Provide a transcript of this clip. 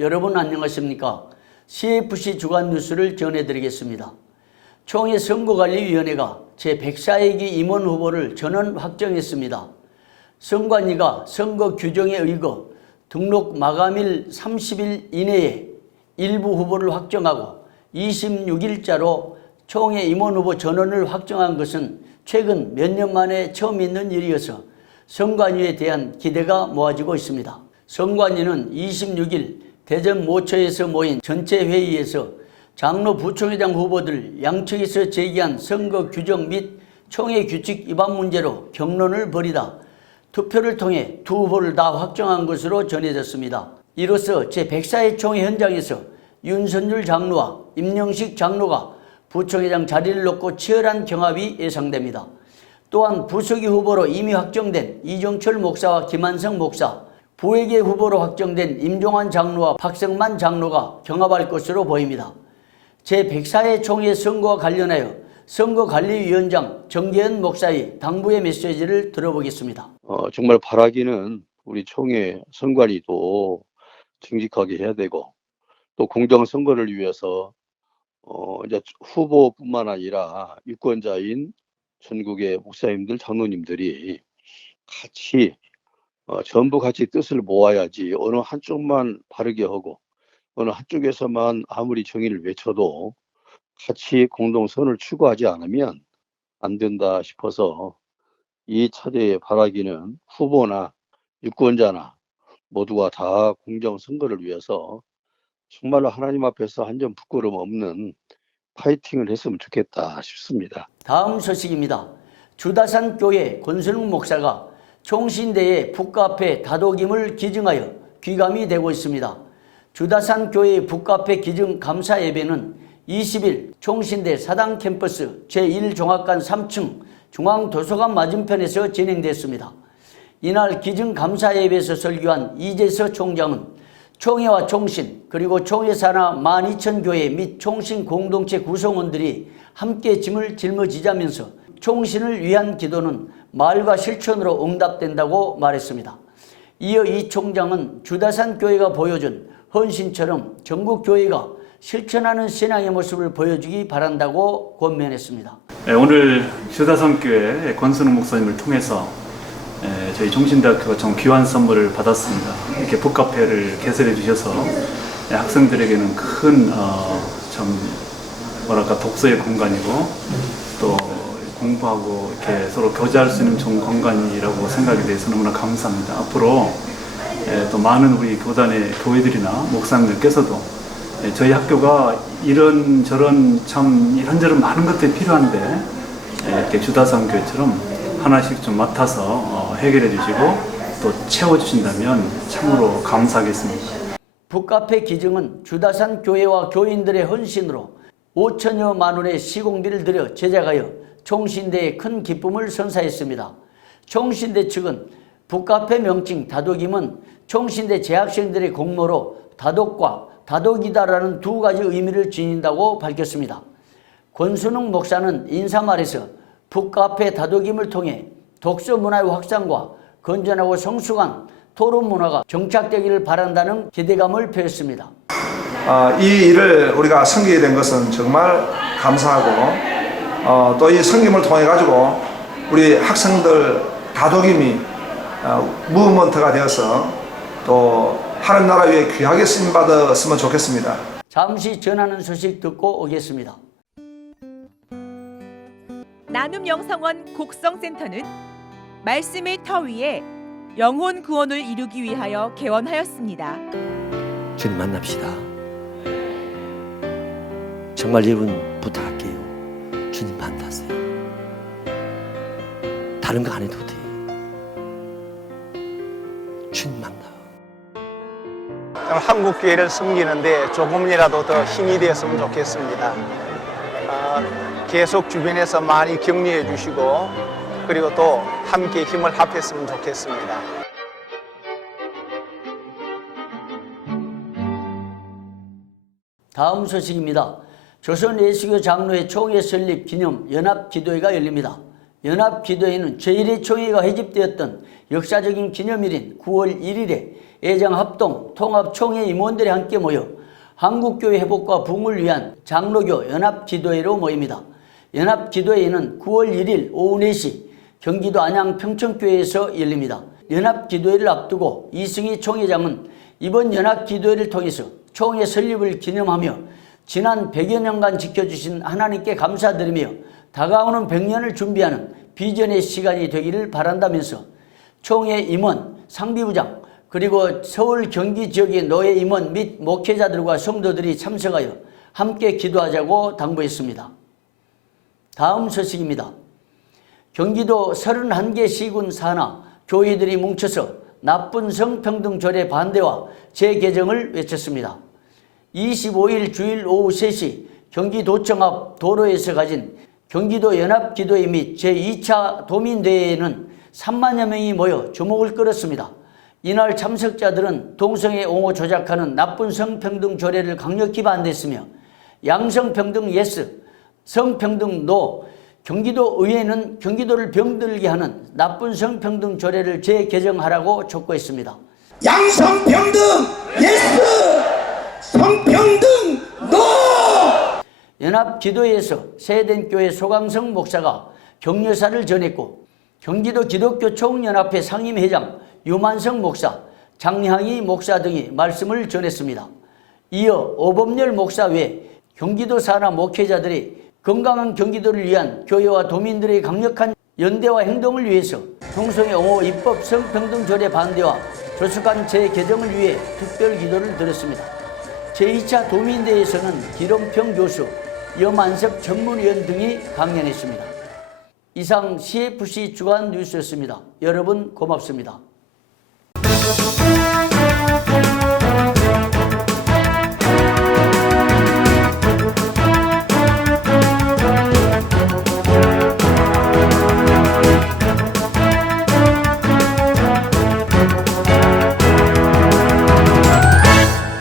여러분 안녕하십니까? CFC 주간 뉴스를 전해드리겠습니다. 총회 선거관리위원회가 제104회기 임원 후보를 전원 확정했습니다. 선관위가 선거 규정에 의거 등록 마감일 30일 이내에 일부 후보를 확정하고 26일자로 총회 임원 후보 전원을 확정한 것은 최근 몇 년 만에 처음 있는 일이어서 선관위에 대한 기대가 모아지고 있습니다. 선관위는 26일 대전 모처에서 모인 전체 회의에서 장로 부총회장 후보들 양측에서 제기한 선거 규정 및 총회 규칙 위반 문제로 경론을 벌이다 투표를 통해 두 후보를 다 확정한 것으로 전해졌습니다. 이로써 제104회 총회 현장에서 윤선율 장로와 임영식 장로가 부총회장 자리를 놓고 치열한 경합이 예상됩니다. 또한 부서기 후보로 이미 확정된 이정철 목사와 김한성 목사, 부회계 후보로 확정된 임종환 장로와 박성만 장로가 경합할 것으로 보입니다. 제104회 총회 선거와 관련하여 선거관리위원장 정계현 목사의 당부의 메시지를 들어보겠습니다. 어, 정말 바라기는 우리 총회 선관위도 정직하게 해야 되고 또 공정 선거를 위해서 어, 이제 후보뿐만 아니라 유권자인 전국의 목사님들, 장로님들이 같이 어, 전부 같이 뜻을 모아야지 어느 한쪽만 바르게 하고 어느 한쪽에서만 아무리 정의를 외쳐도 같이 공동선을 추구하지 않으면 안 된다 싶어서 이 차제의 바라기는 후보나 유권자나 모두가 다 공정 선거를 위해서 정말로 하나님 앞에서 한 점 부끄럼 없는 파이팅을 했으면 좋겠다 싶습니다. 다음 소식입니다. 주다산 교회 권순웅 목사가 총신대의 북카페 다독임을 기증하여 귀감이 되고 있습니다. 주다산 교회 북카페 기증 감사 예배는 20일 총신대 사당 캠퍼스 제1종합관 3층 중앙도서관 맞은편에서 진행됐습니다. 이날 기증 감사 예배에서 설교한 이재서 총장은 총회와 총신 그리고 총회 산하 12,000교회 및 총신 공동체 구성원들이 함께 짐을 짊어지자면서 총신을 위한 기도는 말과 실천으로 응답된다고 말했습니다. 이어 이 총장은 주다산 교회가 보여준 헌신처럼 전국 교회가 실천하는 신앙의 모습을 보여주기 바란다고 권면했습니다. 네, 오늘 주다성교회 권순우 목사님을 통해서 에, 저희 종신대학교가 좀 귀한 선물을 받았습니다. 이렇게 북카페를 개설해 주셔서 에, 학생들에게는 큰, 어, 참, 뭐랄까, 독서의 공간이고 또 공부하고 이렇게 서로 교제할 수 있는 좋은 공간이라고 생각이 돼서 너무나 감사합니다. 앞으로 에, 또 많은 우리 교단의 교회들이나 목사님들께서도 예, 저희 학교가 이런 저런 참 이런저런 많은 것들이 필요한데 예, 이렇게 주다산 교회처럼 하나씩 좀 맡아서 어, 해결해 주시고 또 채워 주신다면 참으로 감사하겠습니다. 북카페 기증은 주다산 교회와 교인들의 헌신으로 5천여만 원의 시공비를 들여 제작하여 총신대에 큰 기쁨을 선사했습니다. 총신대 측은 북카페 명칭 다독임은 총신대 재학생들의 공모로 다독과 다독이다라는 두 가지 의미를 지닌다고 밝혔습니다. 권순웅 목사는 인사말에서 북카페 다독임을 통해 독서 문화의 확산과 건전하고 성숙한 토론 문화가 정착되기를 바란다는 기대감을 표했습니다. 어, 이 일을 우리가 섬기게 된 것은 정말 감사하고 어, 또이 섬김을 통해 가지고 우리 학생들 다독임이 어, 무브먼트가 되어서 또 하나님 나라 위에 귀하게 쓰임 받았으면 좋겠습니다. 잠시 전하는 소식 듣고 오겠습니다. 나눔 영성원 곡성센터는 말씀의 터 위에 영혼 구원을 이루기 위하여 개원하였습니다. 주님 만납시다. 정말 여러분 부탁 주님 만나세요. 다른 거 안 해도 돼. 주님 만나. 한국 교회를 섬기는데 조금이라도 더 힘이 되었으면 좋겠습니다. 어, 계속 주변에서 많이 격려해 주시고 그리고 또 함께 힘을 합했으면 좋겠습니다. 다음 소식입니다. 조선 예수교 장로회 총회 설립 기념 연합 기도회가 열립니다. 연합 기도회는 제1회 총회가 회집되었던 역사적인 기념일인 9월 1일에 애정합동 통합 총회 임원들이 함께 모여 한국교회 회복과 부흥을 위한 장로교 연합 기도회로 모입니다. 연합 기도회는 9월 1일 오후 4시 경기도 안양 평천교회에서 열립니다. 연합 기도회를 앞두고 이승희 총회장은 이번 연합 기도회를 통해서 총회 설립을 기념하며 지난 100여 년간 지켜주신 하나님께 감사드리며 다가오는 100년을 준비하는 비전의 시간이 되기를 바란다면서 총회 임원, 상비부장, 그리고 서울 경기 지역의 노예 임원 및 목회자들과 성도들이 참석하여 함께 기도하자고 당부했습니다. 다음 소식입니다. 경기도 31개 시군 산하 교회들이 뭉쳐서 나쁜 성평등 조례 반대와 재개정을 외쳤습니다. 25일 주일 오후 3시 경기도청 앞 도로에서 가진 경기도 연합기도회 및 제2차 도민대회에는 3만여 명이 모여 주목을 끌었습니다. 이날 참석자들은 동성애 옹호 조작하는 나쁜 성평등 조례를 강력히 반대했으며 양성평등 예스, 성평등 노, 경기도 의회는 경기도를 병들게 하는 나쁜 성평등 조례를 재개정하라고 촉구했습니다. 양성평등 예스 성평등 노 연합 기도회에서 세den교회 소강성 목사가 격려사를 전했고 경기도 기독교 총연합회 상임회장 유만성 목사, 장향희 목사 등이 말씀을 전했습니다. 이어 오범열 목사 외 경기도 산하 목회자들이 건강한 경기도를 위한 교회와 도민들의 강력한 연대와 행동을 위해서 동성애 옹호 입법 성평등 조례 반대와 조속한 재개정을 위해 특별 기도를 드렸습니다. 제2차 도민대에서는 기름평 교수, 염한섭 전문위원 등이 강연했습니다. 이상 CFC 주간 뉴스였습니다. 여러분 고맙습니다.